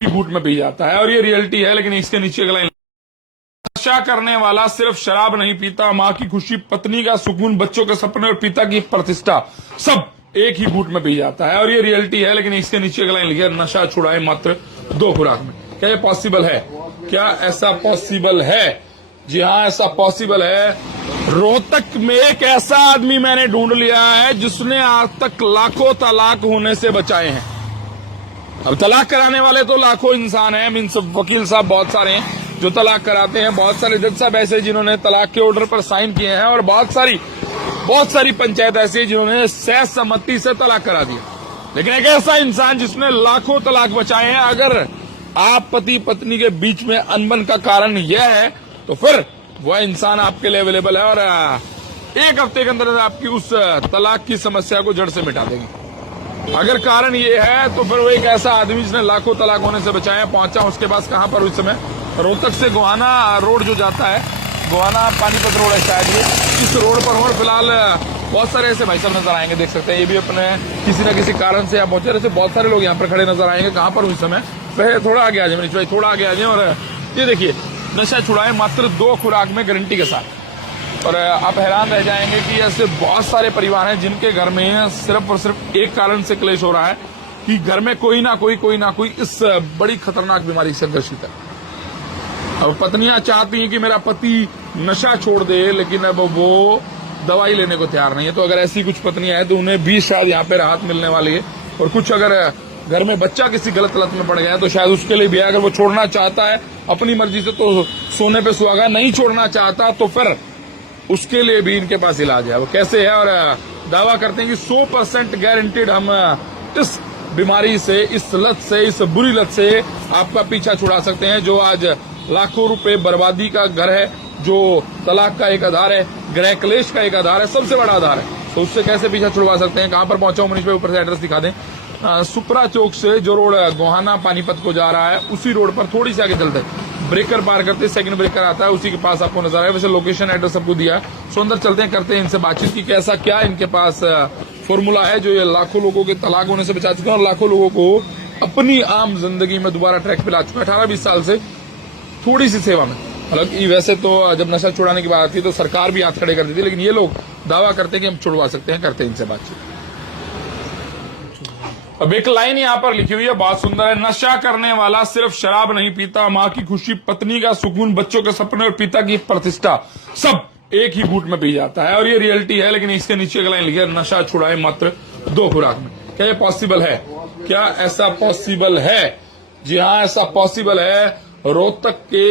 Boot में P जाता है और ये रियलिटी है। लेकिन इसके नीचे का लाइन, नशा करने वाला सिर्फ शराब नहीं पीता, माँ की खुशी, पत्नी का सुकून, बच्चों के सपने और पिता की प्रतिष्ठा सब एक ही बूट में पी जाता है और ये रियलिटी है। लेकिन इसके नीचे का लाइन लिखा है, नशा छुड़ाए मात्र 2 खुराक में। क्या ये पॉसिबल है? क्या ऐसा पॉसिबल है? जी हाँ, ऐसा पॉसिबल है। रोहतक में एक ऐसा आदमी मैंने ढूंढ लिया है जिसने आज तक लाखों तलाक होने से बचाए हैं। अब तलाक कराने वाले तो लाखों इंसान हैं, मीन्स वकील साहब बहुत सारे हैं जो तलाक कराते हैं, बहुत सारे जज साहब ऐसे जिन्होंने तलाक के ऑर्डर पर साइन किए हैं और बहुत सारी पंचायत ऐसी जिन्होंने सहसम्मति से तलाक करा दिया। लेकिन एक ऐसा इंसान जिसने लाखों तलाक बचाए हैं, अगर आप पति पत्नी के बीच में अनबन का कारण यह है तो फिर वह इंसान आपके लिए अवेलेबल है और 1 हफ्ते के अंदर आपकी उस तलाक की समस्या को जड़ से मिटा देगी। अगर कारण ये है तो फिर वो एक ऐसा आदमी जिसने लाखों तलाक होने से बचाया पहुंचा उसके पास कहां पर उस समय रोहतक से गोहाना रोड जो जाता है, गोहाना पानीपत रोड है शायद ये, इस रोड पर और फिलहाल बहुत सारे ऐसे भाई साहब नजर आएंगे, देख सकते हैं। ये भी अपने किसी न किसी कारण से यहाँ पहुंचे, ऐसे बहुत सारे लोग यहाँ पर खड़े नजर आएंगे। कहां पर उस समय थोड़ा आगे आ जाए मनीष भाई, थोड़ा आगे आ जाए। और ये देखिए, नशा छुड़ाए मात्र 2 खुराक में गारंटी के साथ। और आप हैरान रह जाएंगे कि ऐसे बहुत सारे परिवार हैं जिनके घर में सिर्फ और सिर्फ एक कारण से क्लेश हो रहा है कि घर में कोई ना कोई इस बड़ी खतरनाक बीमारी से ग्रसित है। अब पत्नियां चाहती हैं कि मेरा पति नशा छोड़ दे, लेकिन अब वो दवाई लेने को तैयार नहीं है। तो अगर ऐसी कुछ पत्नियां हैं तो उन्हें भी शायद यहाँ पे राहत मिलने वाली है। और कुछ अगर घर में बच्चा किसी गलत लत में पड़ गया है तो शायद उसके लिए भी है। अगर वो छोड़ना चाहता है अपनी मर्जी से तो सोने पे सुहागा, नहीं छोड़ना चाहता तो फिर उसके लिए भी इनके पास इलाज है। वो कैसे है? और दावा करते हैं कि 100% गारंटेड हम इस बीमारी से, इस लत से, इस बुरी लत से आपका पीछा छुड़ा सकते हैं। जो आज लाखों रुपए बर्बादी का घर है, जो तलाक का एक आधार है, गृह क्लेश का एक आधार है, सबसे बड़ा आधार है, तो उससे कैसे पीछा छुड़वा सकते हैं? कहां पर पहुंचा हूं मनीष भाई, ऊपर से एड्रेस दिखा दें। सुपरा चौक से जो रोड गोहाना पानीपत को जा रहा है, उसी रोड पर थोड़ी सी आगे चलते हैं, ब्रेकर पार करते, सेकंड ब्रेकर आता है, उसी के पास आपको नजर आए। वैसे लोकेशन एड्रेस सबको दिया है। सो अंदर चलते हैं, करते हैं इनसे बातचीत की कैसा क्या इनके पास फॉर्मूला है जो ये लाखों लोगों के तलाक होने से बचा चुके हैं और लाखों लोगों को अपनी आम जिंदगी में दोबारा ट्रैक पे ला चुका है। 18-20 साल से थोड़ी सी सेवा में। हालांकि वैसे तो जब नशा छुड़ाने की बात आती है तो सरकार भी हाथ खड़े कर देती है, लेकिन ये लोग दावा करते हैं कि हम छुड़वा सकते हैं। करते हैं इनसे बातचीत। अब एक लाइन यहाँ पर लिखी हुई है, बहुत सुंदर है। नशा करने वाला सिर्फ शराब नहीं पीता, माँ की खुशी, पत्नी का सुकून, बच्चों के सपने और पिता की प्रतिष्ठा सब एक ही बूट में पी जाता है और ये रियलिटी है। लेकिन इसके नीचे का लाइन लिखा है, नशा छुड़ाए मात्र 2 खुराक में। क्या ये पॉसिबल है? क्या ऐसा पॉसिबल है? जी हाँ, ऐसा पॉसिबल है। रोहतक के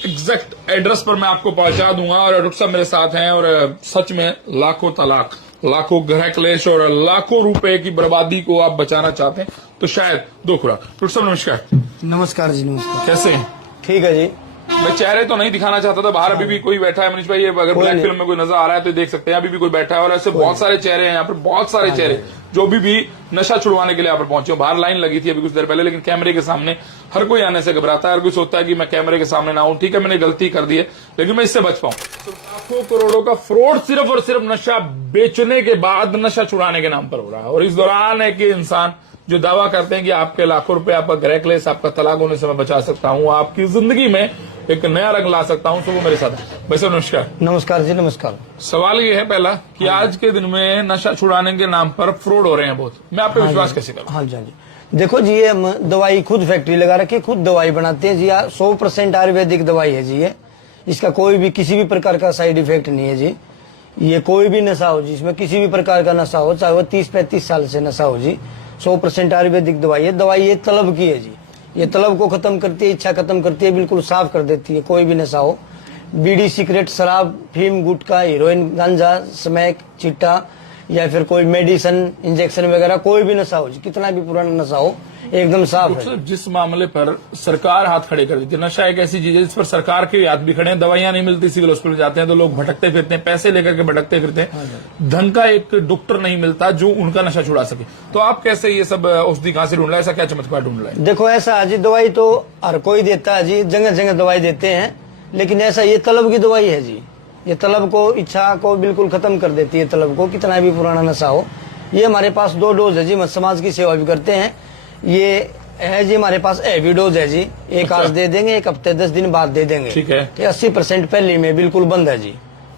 एग्जैक्ट एड्रेस पर मैं आपको पहुंचा दूंगा और डॉक्टर साहब मेरे साथ हैं। और सच में लाखों तलाक, लाखों गृह क्लेश और लाखों रुपए की बर्बादी को आप बचाना चाहते हैं तो शायद 2 खुराक। डॉक्टर साहब नमस्कार। नमस्कार जी, नमस्कार। कैसे हैं? ठीक है जी। मैं चेहरे तो नहीं दिखाना चाहता था, बाहर अभी भी कोई बैठा है मनीष भाई, ये अगर ब्लैक फिल्म में कोई नजर आ रहा है तो देख सकते हैं, अभी भी कोई बैठा है। और ऐसे बहुत सारे चेहरे हैं यहाँ पर, बहुत सारे चेहरे जो भी नशा छुड़वाने के लिए यहाँ पर पहुंचे हो। बाहर लाइन लगी थी अभी कुछ देर पहले, लेकिन कैमरे के सामने हर कोई आने से घबराता है। हर कोई सोचता है कि मैं कैमरे के सामने ना आऊं, ठीक है मैंने गलती कर दी है लेकिन मैं इससे बच पाऊं। तो लाखों करोड़ों का फ्रॉड सिर्फ और सिर्फ नशा बेचने के बाद नशा छुड़ाने के नाम पर हो रहा है। और इस दौरान एक इंसान जो दावा करते हैं कि आपके लाखों रुपए, आपका गृह क्लेश, आपका तलाक होने से मैं बचा सकता हूं, आपकी जिंदगी में एक नया रंग ला सकता हूं, तो वो मेरे साथ है। वैसे नमस्कार। नमस्कार जी, नमस्कार। सवाल ये है पहला कि आज के दिन में नशा छुड़ाने के नाम पर फ्रॉड हो रहे हैं बहुत, मैं आप पे विश्वास कैसे करूं? हाँ जी, हाँ जी। देखो जी, ये हम दवाई खुद फैक्ट्री लगा रखे, खुद दवाई बनाते हैं जी। 100% आयुर्वेदिक दवाई है जी। ये इसका कोई भी किसी भी प्रकार का साइड इफेक्ट नहीं है जी। ये कोई भी नशा हो जी, इसमें किसी भी प्रकार का नशा हो, चाहे वो 30-35 साल से नशा हो जी, 100% आयुर्वेदिक दवाई है। दवाई ये तलब की है जी, ये तलब को खत्म करती है, इच्छा खत्म करती है, बिल्कुल साफ कर देती है। कोई भी नशा हो, बीड़ी, सिगरेट, शराब, फीम, गुटखा, हीरोइन, गांजा, स्मैक, चिट्टा या फिर कोई मेडिसिन, इंजेक्शन वगैरह, कोई भी नशा हो जी, कितना भी पुराना नशा हो, एकदम साफ है। जिस मामले पर सरकार हाथ खड़े कर देती है, नशा एक ऐसी चीज है जिस पर सरकार के हाथ भी खड़े हैं। दवाइयां नहीं मिलती, सिविल हॉस्पिटल जाते हैं तो लोग भटकते फिरते हैं, पैसे लेकर के भटकते फिरते हैं। धन का एक डॉक्टर नहीं मिलता जो उनका नशा छुड़ा सके। तो आप कैसे ये सब औषधि कहां से ढूंढ रहे हैं? ऐसा क्या चमत्कार ढूंढ रहे हैं? देखो ऐसा है जी, दवाई तो हर कोई देता है जी, जगह जगह दवाई देते हैं, लेकिन ऐसा ये तलब की दवाई है जी। ये तलब को, इच्छा को बिल्कुल खत्म कर देती है। तलब को, कितना भी पुराना नशा हो। ये हमारे पास 2 डोज है जी। हम समाज की सेवा भी करते हैं। ये है जी हमारे पास हैवी डोज है जी। एक आज दे देंगे, एक हफ्ते 10 दिन बाद दे देंगे। ठीक है। 80% पहले में बिल्कुल बंद है जी।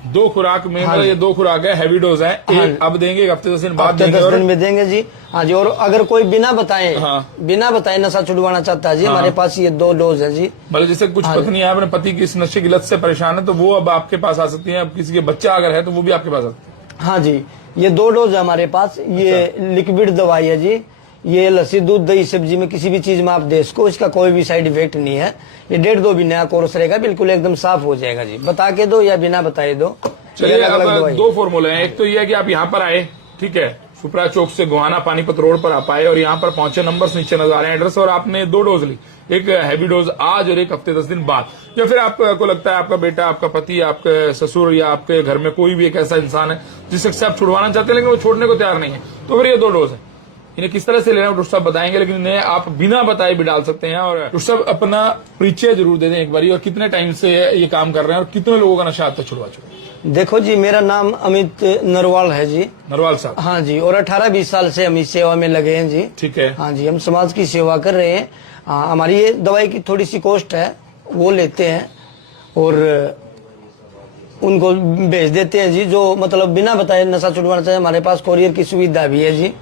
2 खुराक में, मतलब ये 2 खुराक है, हैवी डोज है। एक अब देंगे, एक हफ्ते 10 दिन बाद हफ्ते देंगे 10 दिन में देंगे जी। हाँ जी। और अगर कोई बिना बताए बिना बताए नशा छुड़वाना चाहता है जी, हमारे पास ये 2 डोज है जी। मतलब जैसे कुछ पत्नियां अपने पति की इस नशे की लत से परेशान है तो वो अब आपके पास आ सकती हैं। अब किसी के बच्चा अगर है तो वो भी आपके पास आ सकते हैं। हाँ जी, ये 2 डोज है हमारे पास। ये लिक्विड दवाई है जी। ये लस्सी, दूध, दही, सब्जी में किसी भी चीज में आप दे इसको, इसका कोई भी साइड इफेक्ट नहीं है। ये 1.5-2 भी नया कोर्स रहेगा, बिल्कुल एकदम साफ हो जाएगा जी। बता के दो या बिना बताए दो। चलिए, अब 2 फॉर्मूले हैं। एक तो ये है कि आप यहाँ पर आए, ठीक है, सुपरा चौक से गोहाना पानीपत रोड पर आप आए और यहाँ पर पहुंचे, नंबर नीचे नजर आ रहे हैं, एड्रेस, और आपने 2 डोज ली, एक हैवी डोज आज और एक हफ्ते 10 दिन बाद। या फिर आपको लगता है आपका बेटा, आपका पति, आपके ससुर या आपके घर में कोई भी एक ऐसा इंसान है जिससे आप छुड़वाना चाहते हैं लेकिन वो छोड़ने को तैयार नहीं है, तो फिर ये 2 डोज है। इन्हें किस तरह से लेना डॉक्टर साहब बताएंगे, लेकिन इन्हें आप बिना बताए भी डाल सकते हैं। और डॉक्टर साहब अपना परिचय जरूर दे दें एक बारी, और कितने टाइम से ये काम कर रहे हैं और कितने लोगों का नशा आप तक छुड़वा चुके हैं। देखो जी, मेरा नाम अमित नरवाल है जी। नरवाल साहब। हाँ जी। और 18-20 साल से हम इस सेवा में लगे हैं जी। ठीक है। हाँ जी, हम समाज की सेवा कर रहे हैं। हमारी ये दवाई की थोड़ी सी कॉस्ट है, वो लेते हैं और उनको भेज देते हैं जी। जो मतलब बिना बताए नशा छुड़वाना चाहे, हमारे पास कोरियर की सुविधा भी है जी।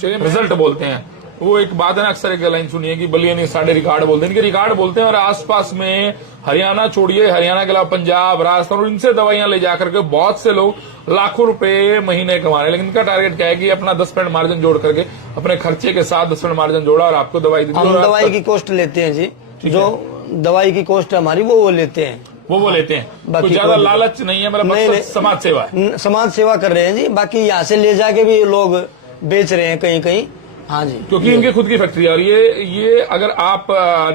चलिए, रिजल्ट बोलते हैं। वो एक बात है ना, अक्सर एक लाइन सुनिए कि बलिया नहीं साढ़े रिकॉर्ड बोलते हैं, इनके रिकॉर्ड बोलते हैं। और आसपास में हरियाणा छोड़िए, हरियाणा के अलावा पंजाब, राजस्थान, और इनसे दवाइयां ले जाकर के बहुत से लोग लाखों रुपए महीने कमा रहे हैं। लेकिन इनका टारगेट क्या है कि अपना 10% मार्जिन जोड़ करके, अपने खर्चे के साथ 10% मार्जिन जोड़ा और आपको दवाई दी। हम दवाई की कॉस्ट लेते हैं जी। जो दवाई की कॉस्ट हमारी वो लेते हैं, वो लेते हैं। तो ज्यादा लालच नहीं है, मतलब समाज सेवा है। समाज सेवा कर रहे हैं जी। बाकी यहाँ से ले जाके भी लोग बेच रहे हैं कहीं कहीं। हाँ जी, क्योंकि इनकी खुद की फैक्ट्री है। और ये अगर आप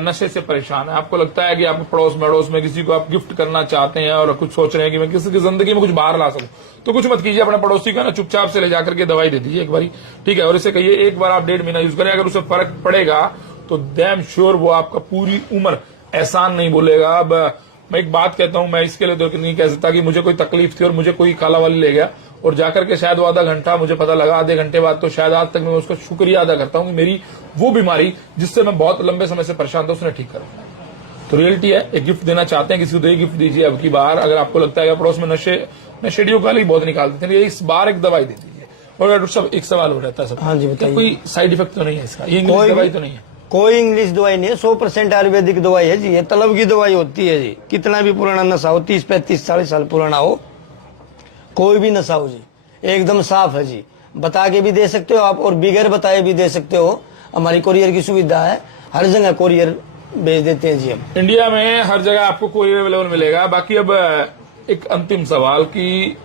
नशे से परेशान है, आपको लगता है कि आप पड़ोस मड़ोस में किसी को आप गिफ्ट करना चाहते हैं और कुछ सोच रहे हैं कि मैं किसी की जिंदगी में कुछ बाहर ला सकूं, तो कुछ मत कीजिए। अपने पड़ोसी का ना चुपचाप से ले जाकर के दवाई दे दीजिए एक बारी, ठीक है। और इसे कहिए एक बार आप 1.5 महीना यूज करें, अगर उसे फर्क पड़ेगा तो डैम श्योर वो आपका पूरी उम्र एहसान नहीं बोलेगा। अब मैं एक बात कहता हूं, मैं इसके लिए तो नहीं कह सकता कि मुझे कोई तकलीफ थी और मुझे कोई काला वाली ले गया और जाकर के शायद वो आधा घंटा मुझे पता लगा, आधे घंटे बाद, तो शायद आज तक मैं उसका शुक्रिया अदा करता हूं कि मेरी वो बीमारी जिससे मैं बहुत लंबे समय से परेशान था उसने ठीक कर। तो रियलिटी है, एक गिफ्ट देना चाहते हैं किसी को, तो गिफ्ट दीजिए अब की बार। अगर आपको लगता है पड़ोस में नशेड़ियों का बहुत निकालते थे, इस बार एक दवाई दे दीजिए। और सब एक सवाल हो रहता है सब, हाँ जी बताइए, कोई साइड इफेक्ट तो नहीं है इसका? ये इंग्लिश दवाई तो नहीं है? कोई इंग्लिश दवाई नहीं है, 100% आयुर्वेदिक दवाई है जी। ये तलब की दवाई होती है जी। कितना भी पुराना नशा हो, 30, 35, 40 साल पुराना हो, कोई भी नशा हो जी, एकदम साफ है जी। बता के भी दे सकते हो आप और बिगैर बताए भी दे सकते हो। हमारी कोरियर की सुविधा है, हर जगह कोरियर भेज देते हैं जी हम। इंडिया में हर जगह आपको कोरियर अवेलेबल मिलेगा। बाकी अब एक अंतिम सवाल कि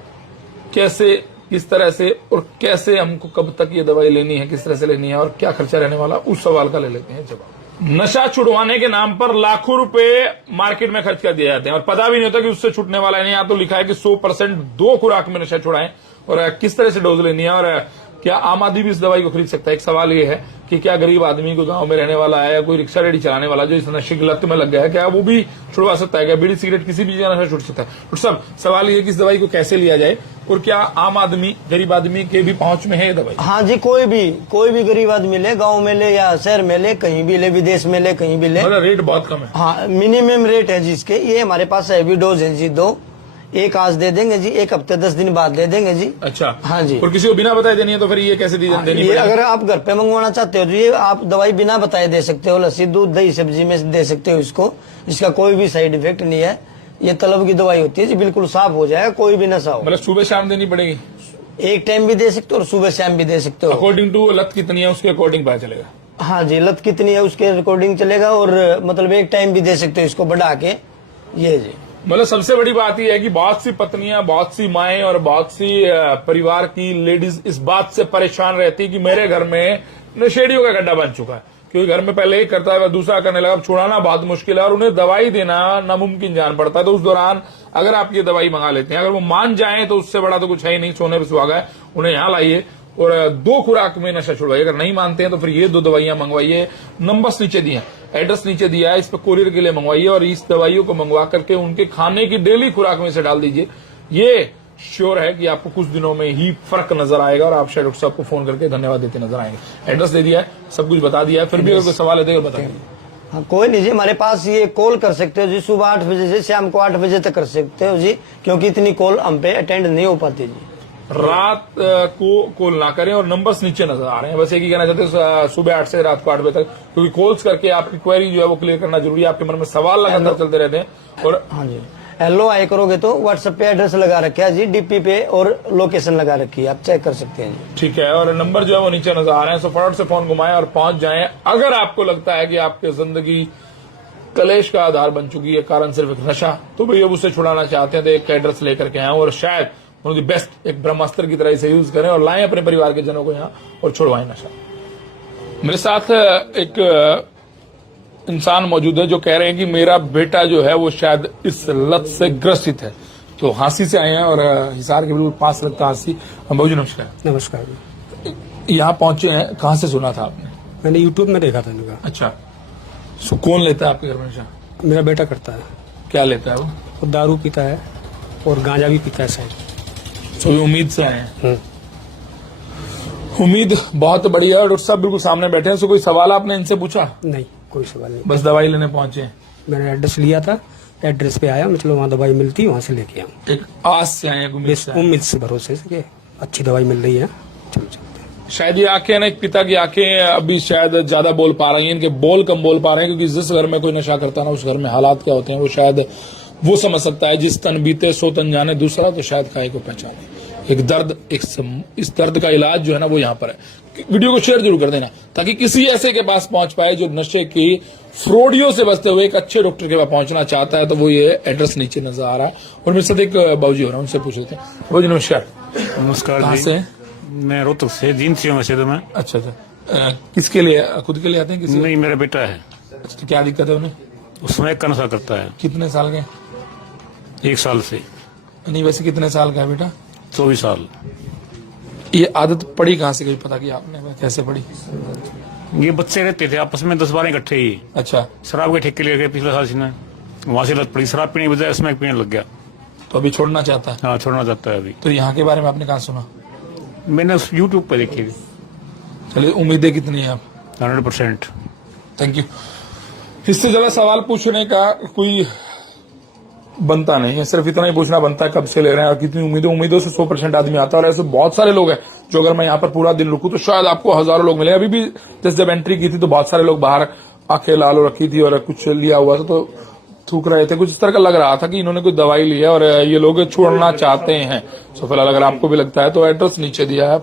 कैसे, किस तरह से और कैसे हमको कब तक ये दवाई लेनी है, किस तरह से लेनी है और क्या खर्चा रहने वाला, उस सवाल का ले लेते हैं जवाब। नशा छुड़वाने के नाम पर लाखों रुपए मार्केट में खर्च कर दिए जाते हैं और पता भी नहीं होता कि उससे छूटने वाला है नहीं। यहाँ तो लिखा है कि 100% 2 खुराक में नशा छुड़ाएं और किस तरह से डोज लेनी है और क्या आम आदमी भी इस दवाई को खरीद सकता है। एक सवाल ये है कि क्या गरीब आदमी को गांव में रहने वाला है या कोई रिक्शा रेडी चलाने वाला जो इस नशे की लत में लग गया है, क्या वो भी छुड़वा सकता है? क्या बीड़ी सिगरेट किसी भी चीज का नशा छूट सकता है? तो सब सवाल ये कि इस दवाई को कैसे लिया जाए और क्या आम आदमी, गरीब आदमी के भी पहुंच में है ये दवाई? हाँ जी, कोई भी गरीब आदमी ले, गाँव में ले या शहर में ले, कहीं भी ले, विदेश में ले, कहीं भी ले। रेट बहुत कम है। हाँ, मिनिमम रेट है जिसके। ये हमारे पास हैवी डोज है जी 2, एक आज दे देंगे जी, एक हफ्ते 10 दिन बाद दे देंगे जी। अच्छा, हाँ जी। और किसी को बिना बताए देनी है तो फिर ये कैसे देनी पड़ेगी? अगर आप घर पे मंगवाना चाहते हो तो ये आप दवाई बिना बताए दे सकते हो। लस्सी, दूध, दही, सब्जी में दे सकते हो इसको। इसका कोई भी साइड इफेक्ट नहीं है। ये तलब की दवाई होती है जी, बिल्कुल साफ हो जाएगा, कोई भी नशा हो। मतलब सुबह शाम देनी पड़ेगी? एक टाइम भी दे सकते हो और सुबह शाम भी दे सकते हो। अकॉर्डिंग टू लत कितनी है उसके अकॉर्डिंग पता चलेगा? हाँ जी, लत कितनी है उसके अकॉर्डिंग चलेगा और मतलब एक टाइम भी दे सकते हो इसको बढ़ा के। ये जी मतलब सबसे बड़ी बात यह है कि बहुत सी पत्नियां, बहुत सी माएं और बहुत सी परिवार की लेडीज इस बात से परेशान रहती कि मेरे घर में नशेड़ियों का गड्ढा बन चुका है, क्योंकि घर में पहले एक करता है दूसरा करने लगा, छुड़ाना बहुत मुश्किल है और उन्हें दवाई देना नामुमकिन जान पड़ता है। तो उस दौरान अगर आप ये दवाई मंगा लेते हैं, अगर वो मान जाएं तो उससे बड़ा तो कुछ है ही नहीं, सोने पर सुहागा है। उन्हें यहाँ लाइए और 2 खुराक में नशा छुड़वाइए। अगर नहीं मानते हैं तो फिर ये 2 दवाइयां मंगवाइए। नंबर्स नीचे दिए, एड्रेस नीचे दिया है, इस पर कोरियर के लिए मंगवाइए और इस दवाइयों को मंगवा करके उनके खाने की डेली खुराक में से डाल दीजिए। ये श्योर है कि आपको कुछ दिनों में ही फर्क नजर आएगा और आप शायद डॉक्टर साहब को फोन करके धन्यवाद देते नजर आएंगे। एड्रेस दे दिया है, सब कुछ बता दिया है, फिर भी अगर कोई सवाल है तो बताइए। हाँ, कोई नहीं जी, हमारे पास ये कॉल कर सकते हो जी, सुबह 8 बजे से शाम को 8 बजे तक कर सकते हो जी, क्योंकि इतनी कॉल हम पे अटेंड नहीं हो पाती जी। रात को कॉल ना करें और नंबर्स नीचे नजर आ रहे हैं, बस एक ही कहना चाहते हैं सुबह 8 से रात को 8 बजे तक, क्योंकि कॉल्स करके आपकी क्वेरी जो है वो क्लियर करना जरूरी है। आपके मन में सवाल लगातार चलते रहते हैं। और हाँ जी, LOI करोगे तो व्हाट्सएप पे एड्रेस लगा रखा है जी, DP पे और लोकेशन लगा रखी है, आप चेक कर सकते हैं जी। ठीक है, और नंबर जो है वो नीचे नजर आ रहे हैं, सो फटाफट से फोन घुमाएं और पहुंच जाएं। अगर आपको लगता है कि आपकी जिंदगी कलेश का आधार बन चुकी है, कारण सिर्फ एक नशा, तो भैया उससे छुड़ाना चाहते हैं तो एक एड्रेस लेकर के आए और शायद वन ऑफ द बेस्ट एक ब्रह्मास्त्र की तरह इसे यूज करें और लाएं अपने परिवार के जनों को यहाँ और छुड़वाएं नशा। मेरे साथ एक इंसान मौजूद है जो कह रहे हैं कि मेरा बेटा जो है वो शायद इस लत से ग्रसित है। तो हांसी से आए हैं और हिसार के बिल्कुल पास लगता हांसी। बाबूजी नमस्कार। नमस्कार। यहाँ पहुंचे हैं, कहाँ से सुना था आपने? मैंने यूट्यूब में देखा था इनका। अच्छा, सो कौन लेता है आपके घर में नशा? मेरा बेटा करता है। क्या लेता है वो? वो दारू पीता है और गांजा भी पीता है शायद। सो ये उम्मीद से आए हैं। उम्मीद बहुत बढ़िया है। डॉक्टर साहब बिल्कुल सामने बैठे हैं, सो कोई सवाल आपने इनसे पूछा? नहीं, कोई सवाल नहीं। बस दवाई लेने पहुंचे हैं। मैंने एड्रेस लिया था, एड्रेस पे आया, मतलब वहाँ दवाई मिलती, वहाँ से लेके आऊँ। एक आस से आए हैं, एक उम्मीद से आए हैं। उम्मीद से, भरोसे से कि अच्छी दवाई मिल रही है, चलो चलते हैं। शायद ये आंखें ना, एक पिता की आंखें अभी शायद ज्यादा बोल पा रही हैं, इनके बोल कम बोल पा रहे हैं, क्योंकि जिस घर में कोई नशा करता है ना, उस घर में हालात क्या होते हैं वो शायद वो समझ सकता है। जिस तन बीते सो तन जाने, दूसरा तो शायद काहे को पहचाने। एक दर्द, इस दर्द का इलाज जो है ना वो यहाँ पर है। वीडियो को शेयर जरूर कर देना ताकि किसी ऐसे के पास पहुंच पाए जो नशे की फ्रॉडियों से बचते हुए एक अच्छे डॉक्टर के पास पहुंचना चाहता है। तो वो ये एड्रेस नीचे नजर आ रहा है। और मेरे साथ एक बाबूजी हो रहा है, उनसे पूछ लेते हैं। बाबूजी नमस्कार। नमस्कार कहाँ जी। से? मैं रोहतक से, जींद से हूँ वैसे तो मैं। अच्छा अच्छा, किसके लिए? खुद के लिए आते हैं किसी? नहीं, मेरा बेटा है। अच्छा, तो क्या दिक्कत है उन्हें? उसमें का नशा करता है। कितने साल के? 1 साल से। नहीं, वैसे कितने साल का है बेटा? 24 साल। ये आदत पड़ी कहाँ से, कहीं पता कि आपने कैसे पड़ी? ये बच्चे रहते थे आपस में 10-12 इकट्ठे ही, अच्छा, शराब के ठेके ले गए पिछले साल से। वहां से लत पड़ी, शराब पीने की बजाय इसमें पीने लग गया। तो अभी छोड़ना चाहता है? हाँ, छोड़ना चाहता है अभी। तो यहाँ के बारे में आपने कहाँ सुना? मैंने उस यूट्यूब पे देखी थी। चलिए, उम्मीदें कितनी है आप? 100%। Thank you. इससे ज्यादा सवाल पूछने का कोई बनता नहीं है, सिर्फ इतना ही पूछना बनता है कब से ले रहे हैं और कितनी उम्मीदों से 100% आदमी आता है। और ऐसे बहुत सारे लोग हैं जो अगर मैं यहाँ पर पूरा दिन रुकूं तो शायद आपको हजारों लोग मिले। अभी भी जब एंट्री की थी तो बहुत सारे लोग बाहर आंखें लाल रखी थी और कुछ लिया हुआ था तो थूक रहे थे। कुछ इस तरह का लग रहा था कि इन्होंने कोई दवाई ली है और ये लोग छोड़ना चाहते हैं। सो फिलहाल अगर आपको भी लगता है तो एड्रेस नीचे दिया है।